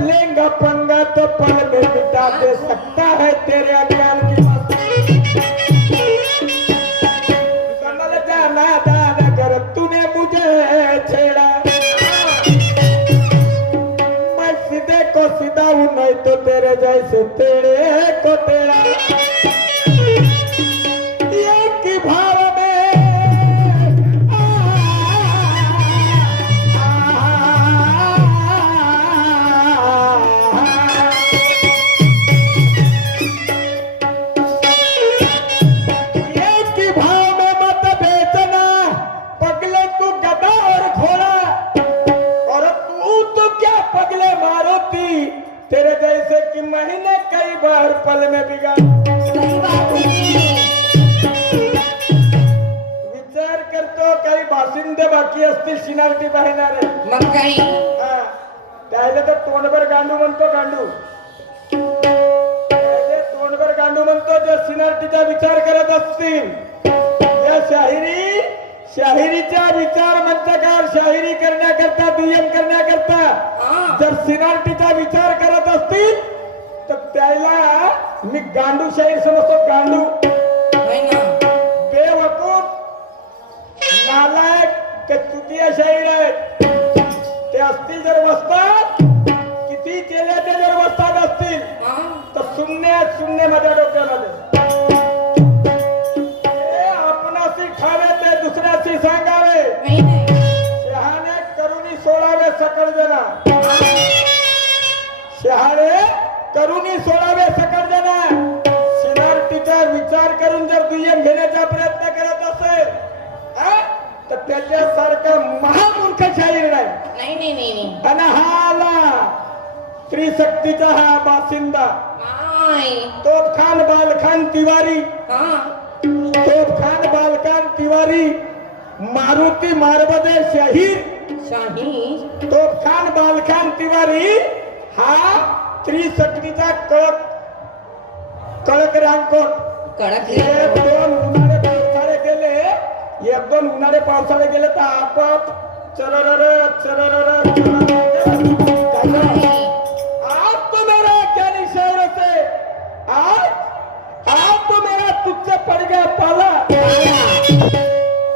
लेंगा पंगा तो पल में मिटा दे सकता है तेरे अज्ञान की संभल जाना दान कर तूने मुझे छेड़ा मैं सीधे को सीधा हूं नहीं तो तेरे जैसे तेरे को तेरा की भाव तेरे जैसे कि महीने कई बार पल में बिगड़ सही बात है विचार करतो काही बासिंदे बाकी असतील शिनावटी पाहणार मग काही त्याला तर तोंडभर गांडू म्हणतो गांडू त्याला तोंडभर गांडू म्हणतो जे शिनावटीचा विचार करत असतील या शाहिरीच्या विचार मंचकार शाहिरी करण्याकरता दुय्यम करण्याकरता जर सिनार्टीचा विचार करत असतील तर त्याला मी गांडू शाहीर समजतो गांडू बेवकूफ नालायक ते चुतिया शाहीर आहेत ते असतील जर वस्तात किती केले ते जर वस्तात असतील तर शून्य माझ्या डोक्यामध्ये दुसऱ्याशी सांगावे शहाणे करुणी सोडावे सकळ जना शहाणे करुणी सोडावे सकळ जना सिनार्टीचा विचार करून जर दुय्यम घेण्याचा प्रयत्न करत असेल तर त्याच्यासारखा महामूर्ख शाहीर नाही अनहाला त्रिशक्तीचा हा बासिंदा तोफखान बालखान तिवारी तोफखान बालखान तिवारी मारुती मारबदे शाहीर तोफखान बालखान तिवारी हा त्रिशक्तीचा कळक रांगकोट एक दोन उन्हाळे पावसाळे गेले तर आपोआप चरर आज तो मेरा ज्ञानी शहर से आज तो मेरा तुझसे पड़ गया पाला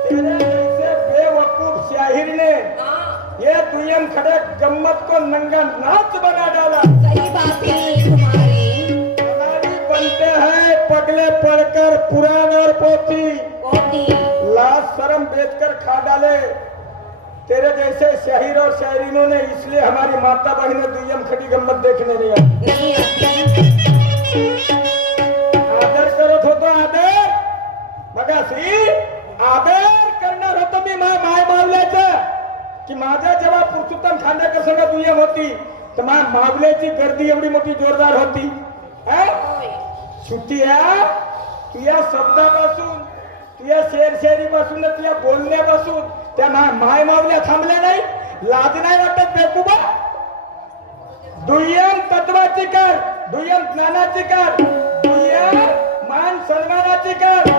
तेरे जैसे बेवकूफ शाहिर ने ये दुय्यम खड़े गम्मत को नंगा नाच बना डाला सही बात है तुम्हारी बनते हैं पगले पड़कर पुराण और पोती लाश शर्म बेचकर खा डाले तेरे जैसे शाहिर और शायरीनों ने इसलिए हमारी माता बहनें दुय्यम खड़ी गम्मत देखने नहीं आती आदर करत होतो आदर बघा श्री आदर करणार होतो मी माय मावल्याचं की माझ्या जेव्हा पुरुषोत्तम खांडेकर संघ दुय्यम होती तर मावल्याची गर्दी एवढी मोठी जोरदार होती सुटिया तुझ्या शब्दापासून तुझ्या शेरशेरीपासून तुझ्या बोलण्यापासून त्या माय मावल्या थांबल्या नाही लाज नाही वाटत बेकुबा दुय्यम तत्वाची कर दुय्यम ज्ञानाची कर दुय्यम मान सन्मानाची कर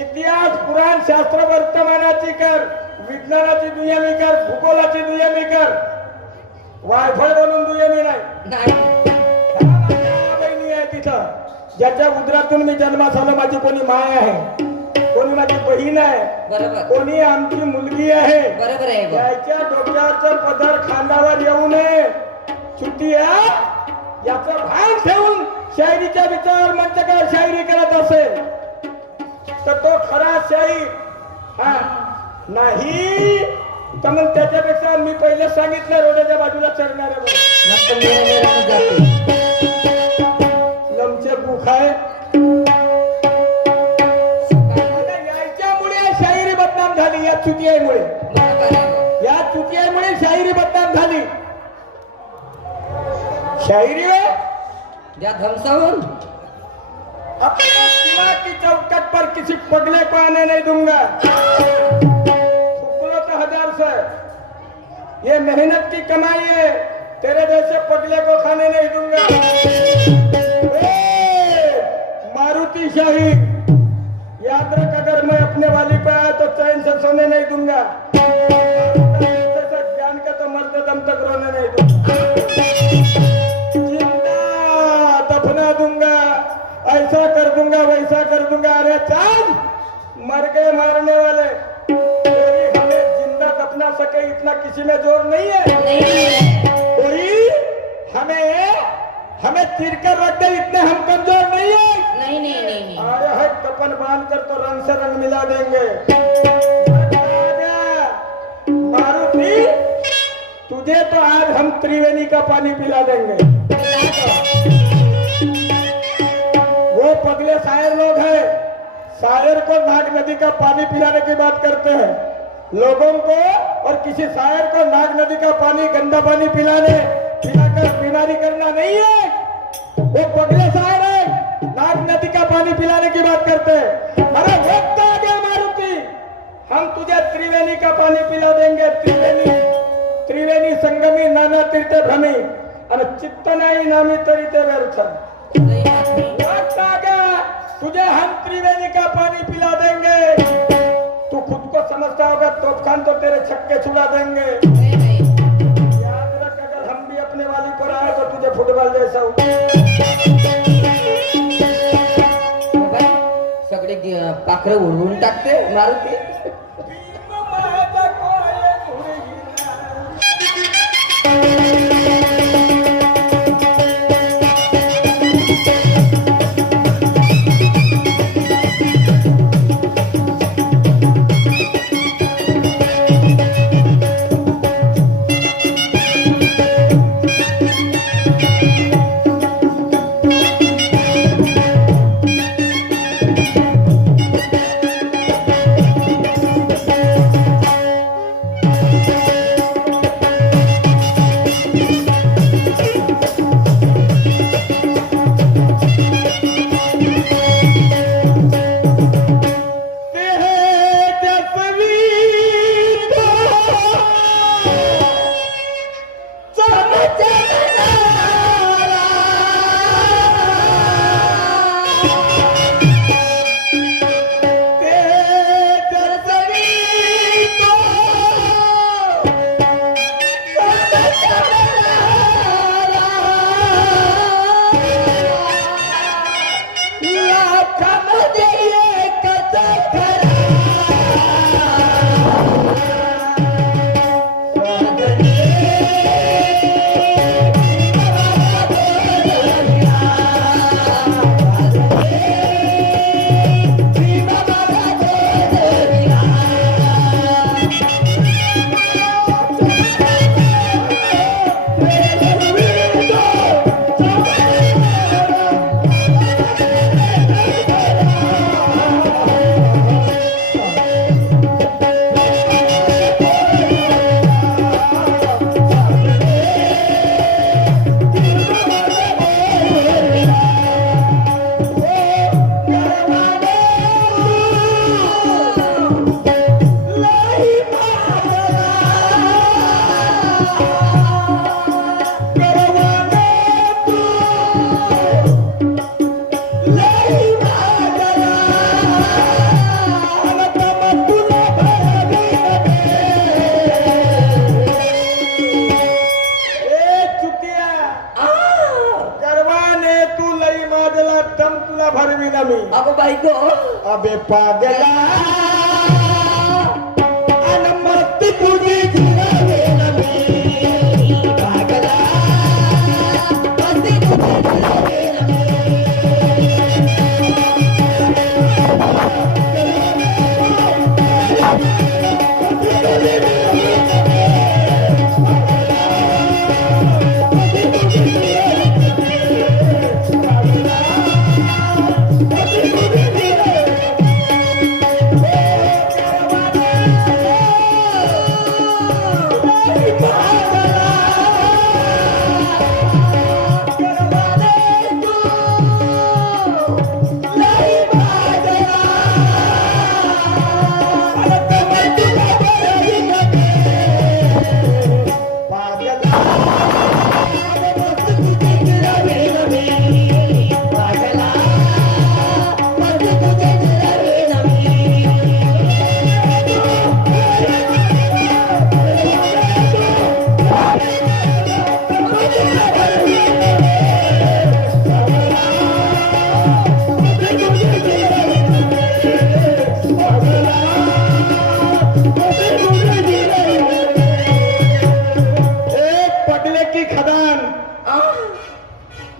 इतिहास पुराण शास्त्र वर्तमानाची कर विज्ञानाची दुय्यमी कर भूगोलाची दुय्यमी कर वायफळ बनून दुय्यमी नाही आहे तिथं ज्याच्या उदरातून मी जन्मास आलो माझी कोणी माय आहे कोणी माझी बहीण आहे कोणी आमची मुलगी आहे त्याच्या डोक्याचं पदर खांद्यावर येऊ नये चुटिया याचं भान ठेवून शायरीचा विचार मंचकार शायरी करत असेल तर तो खरा शाहीर नाही तर मग त्याच्यापेक्षा मी पहिले सांगितलं रोडाच्या बाजूला चढणाऱ्या लमचे बुख आहे याच्यामुळे शाहिरी बदनाम झाली या चुतियामुळे शाहिरी बदनाम झाली शायरी या धमसावन अपनी सीमा की चौकट पर किसी पगले को आने नहीं दूंगा फुकलो तो 1000 से ये मेहनत की कमाई है तेरे जैसे पगले को खाने नहीं दूंगा मारुति शाही याद रख अगर मैं अपने वाली पे आया तो चैन से सोने नहीं दूंगा ज्ञान का तो मरते दम तक रोने नहीं दूंगा किसी में जोर नहीं है। नहीं कोई हमें हमें तीर कर रख दे, इतने हम कमजोर नहीं है। नहीं नहीं नहीं नहीं अरे है कपन बांध कर तो रंग से रंग मिला देंगे। मारुति, तुझे तो आज हम त्रिवेणी का पानी पिला देंगे। वो पगले शायर लोग हैं, शायर को नाग नदी का पानी पिलाने की बात करते हैं लोगों को, और किसी शायर को नाग नदी का पानी, गंदा पानी पिलाकर बीमारी करना नहीं है। वो पगले शायर है, नाग नदी का पानी पिलाने की बात करते हैं। अरे वक्त आ गया मारुति, हम तुझे त्रिवेणी का पानी पिला देंगे। त्रिवेणी संगमी नाना तीर्थे भ्रमी और चित्त नहीं नामी तरीते व्यर्थ। वक्त आ गया, तुझे हम त्रिवेणी का पानी पिला देंगे। तू खुद को समझता होगा तोपखान तो तेरे छक्के छुड़ा देंगे। याद रख, अगर हम भी अपने वाली पर आए तो तुझे फुटबॉल जैसा सगळे पाखरं उडवून टाकते मारुती. अगो बायको अबे पागला मस्ती तुझी जिरावे नमी पागला मस्ती तुझी खदान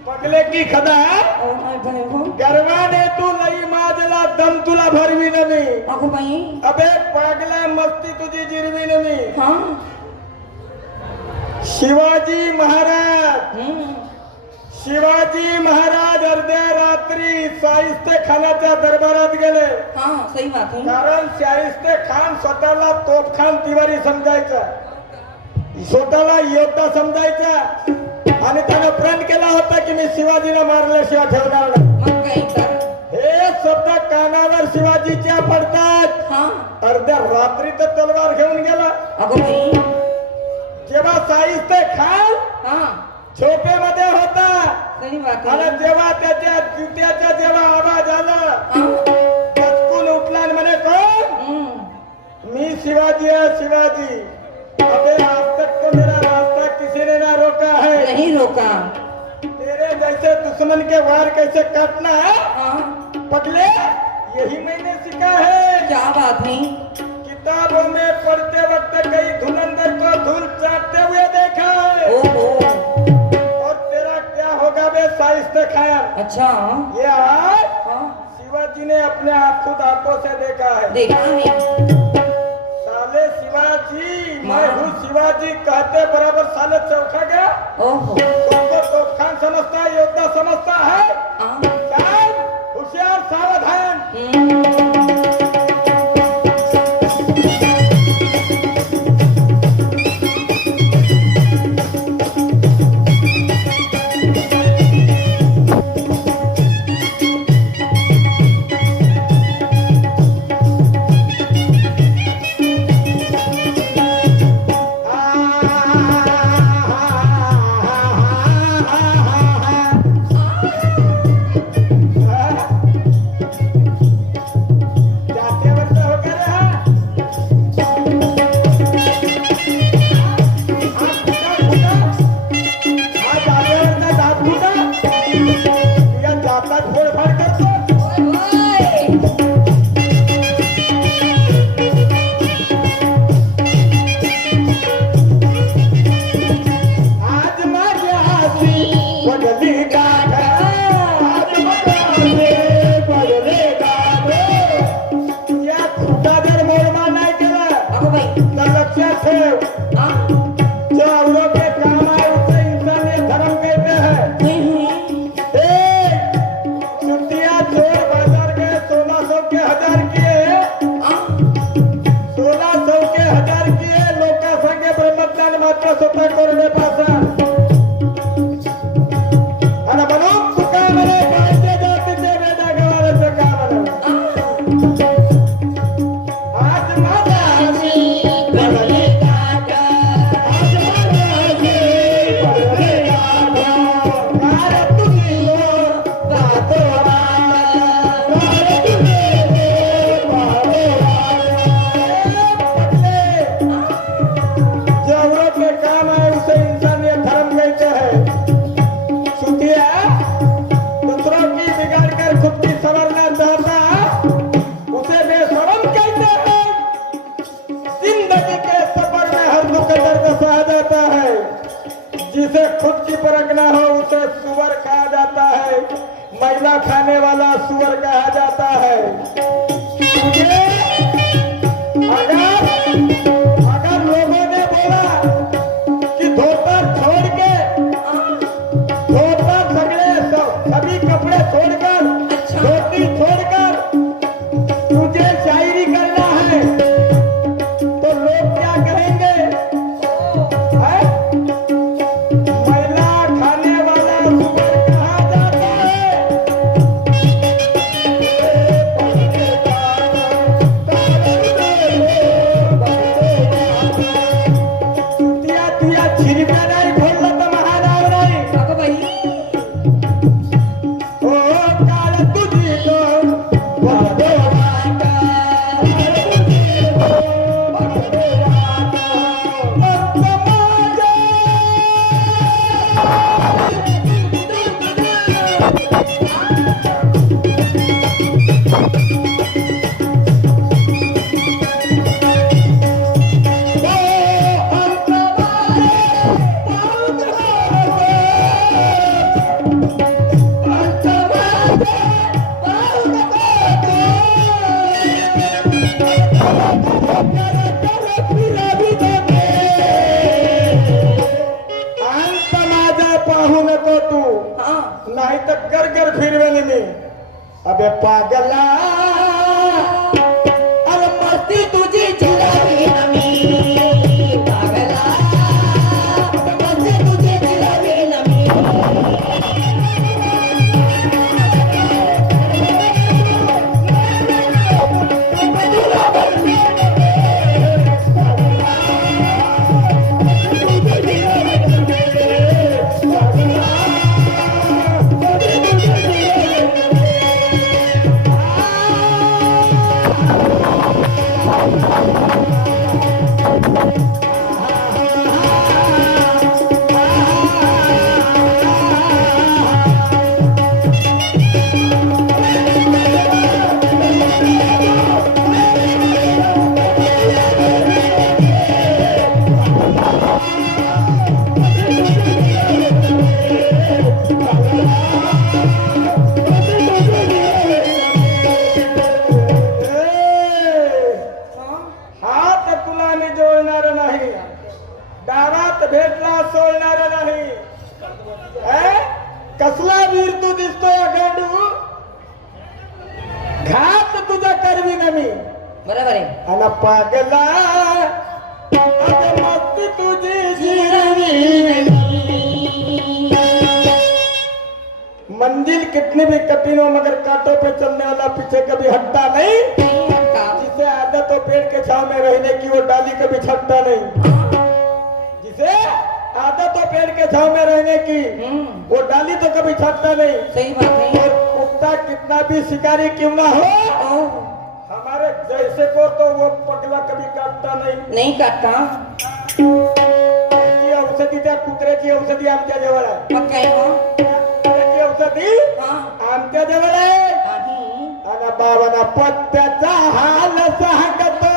पगले की खदान ओ माय गॉड गर्वाने तू लई माझला दम तुला भरवीन मी अगो बाई अबे पागला मस्ती तुझी जिरवीन मी हा शिवाजी महाराज अर्ध्या रात्री शाहिस्ते खानाच्या दरबारात गेले हा सही बात है कारण शाहिस्ते खान स्वतःला तोफखान तिवारी समजायचा स्वतःला योद्धा समजायचा आणि त्यानं प्रण केला होता की मी शिवाजीला मारल्याशिवाय ठेवणार नाही मग काय तर हे शब्द कानावर शिवाजीच्या पडतात हा अर्ध्या रात्री तर तलवार घेऊन गेला अगो बाई जेव्हा शाहिस्ते खान हा झोपेमध्ये होता सही बात आणि है जेव्हा त्याच्या जुत्याचा जेव्हा आवाज आला हा पटकून उठला आणि म्हणे कोण मी शिवाजी है शिवाजी अबे आज तक तो मेरा रास्ता किसी ने ना रोका है नहीं रोका तेरे जैसे दुश्मन के वार कैसे काटना है हाँ पगले यही मैंने सीखा है क्या बात है किताबों में पढ़ते वक्त कई धुरंधर को धूल चाटते हुए देखा है ओहो और तेरा क्या होगा बे शाहिस्ते खान अच्छा ये आज हाँ शिवाजी ने अपने आप खुद आंखों से देखा है देखा है साले शिवाजी मैं हूँ शिवाजी कहते बराबर साले चौका गया ओहो तुमको तोफखान समझता है योद्धा समझता है हाँ साहब होशियार सावधान जाते वक्त हो गया रे हा जाते वक्त दात फुटा तुझ्या दातात फोडफाड करतो आज माझ्या हाती पडली गाठ आज माझ्या हाती पडली गाठ या खुटा जर मोडमार नाही केला अगो बाई तर लक्षात ठेव हाँ जो औरों के काम आए उसे इंसान ये धर्म कहते हैं छुट्टियां छोड़ बाजार गए 1600 के 1000 किए 1600 के 1000 किए लोक संगे ब्रह्मज्ञान मात्र स्वतः करणे पासा आणि म्हणून तुका म्हणे पाहिजे जातीचे वेदा गवाराचं काम आज माझा पडली गाठ आज माझा पडले गाठ कार तुझी बातो कार तुझी बातो जवरों के काम है उसे इंसान ये धर्म कहते हैं सुनिए दूसरों की बिगाड़ कर खुद की संवरना चाहता उसे बेशरम कहते हैं जिंदगी के सफर में हर दुख दर्द सहा जाता है जिसे खुद की परख ना हो उसे सुअर कहा जाता है मैला खाने वाला सुअर कहा जाता है तुझे अगर लोगों ने बोला कि धोतर छोड़ के धोतर सभी कपड़े छोड़कर धोती छोड़कर तुझे शायरी करना है तो लोग क्या कहेंगे हैं? मैला खाने वाला सुअर कहा जाता है तुया तुया छिरप्या नाही फोडलं तर महानाव नाही अगो बाई ओ काल तुझी दोन वादो वाट मस्त माझे ओ अंत पाहू नको तू हा नाही तर गरगर फिरवेल मी अबे पागला अरे मस्ती तुझी जिलावी नमी पागला मस्ती तुझी जिलावी नमी हात तुला मी जोडणार नाही दारात भेटला सोडणार नाही कसला वीर तू दिसतोय गांडू घात तुझा करवी ना मी बरोबर आहे अन पागला अगं मस्ती तुझी जिरवी मंजिल कितनी भी कठिन हो मगर कांटों पे चलने वाला पीछे कभी हटता नहीं जिसे आदत हो पेड़ के छांव में रहने की वो डाली कभी छटता नहीं जिसे आदत हो पेड़ के छांव में रहने की वो डाली तो कभी छटता नहीं सही बात है और कुत्ता कितना भी शिकारी क्यों ना हो हमारे जैसे को तो वो पगला कभी काटता नहीं काटता त्याची औषधी त्या कुत्र्याची औषधी आमच्या जवळ आहे मग काय हो त्याची औषधी हा आमच्या जवळ आहे आणि आणि बाबांना पत्त्याचा हाल सांगतो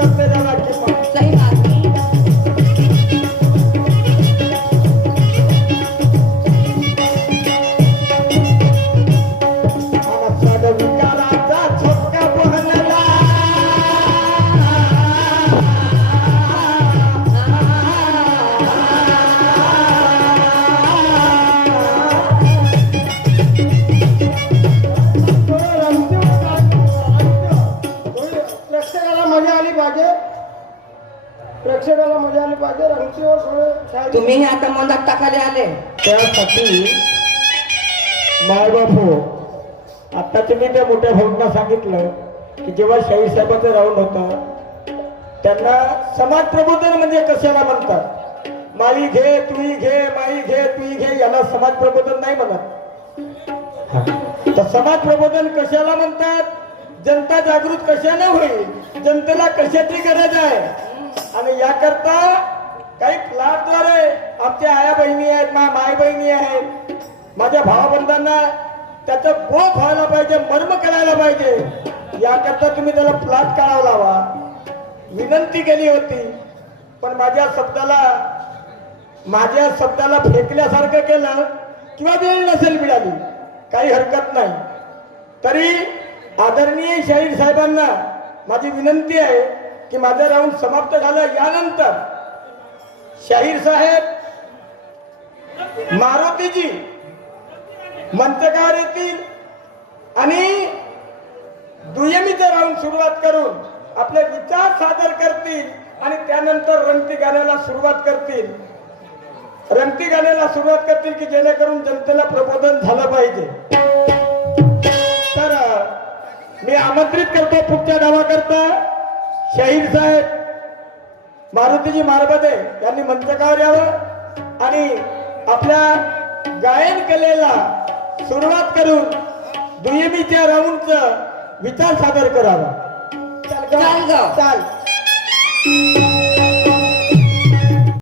करते जरा किंमत. सही बात है. अनाथ विकाराचा झोका बहरला. प्रेक्षकाला मजा आली पाहिजे. प्रेक्षकाला मजा आली पाहिजे. रंगतीवर थोडं तुम्ही आता मनात टाकायला आले. त्यासाठी मायबाप हो, आता तुम्ही त्या मोठ्या भाऊंना सांगितलं की जेव्हा शाहीर साहेबांचं राऊंड होतं त्यांना समाज प्रबोधन म्हणजे कशाला म्हणतात. माई घे तुई घे, माई घे तुई घे, याला समाज प्रबोधन नाही म्हणत. तर समाज प्रबोधन कशाला म्हणतात. जनता जागृत कशाने होईल, जनतेला कशाची गरज आहे. आणि याकरता काही प्लॅटद्वारे आमच्या आया बहिणी आहेत, माय बहिणी आहेत, माझ्या भावबंधांना त्याचं बोध व्हायला पाहिजे, मर्म कळायला पाहिजे. याकरता तुम्ही त्याला प्लॅट काढावा लावा. विनंती केली होती पण माझ्या शब्दाला फेकल्यासारखं केलं किंवा वेळ नसेल मिळाली, काही हरकत नाही. तरी आदरणीय शाहीर साहेबांना माझी विनंती आहे की माझं राऊंड समाप्त झालं यानंतर शाहीर साहेब मारुतीजी मंचकावर येतील आणि दुय्यमीचा राऊंड सुरुवात करून आपले विचार सादर करतील आणि त्यानंतर रंगती गाण्याला सुरुवात करतील. रंगती गाण्याला सुरुवात करतील की जेणेकरून जनतेला प्रबोधन झालं पाहिजे. तर मी आमंत्रित करतो पुढच्या डावाकरता शाहीर साहेब मारुतीजी मारबदे यांनी मंचकावर यावं आणि आपल्या गायन कलेला सुरुवात करून दुय्यमीच्या राऊंडचं विचार सादर करावा. चाल ग. चाल.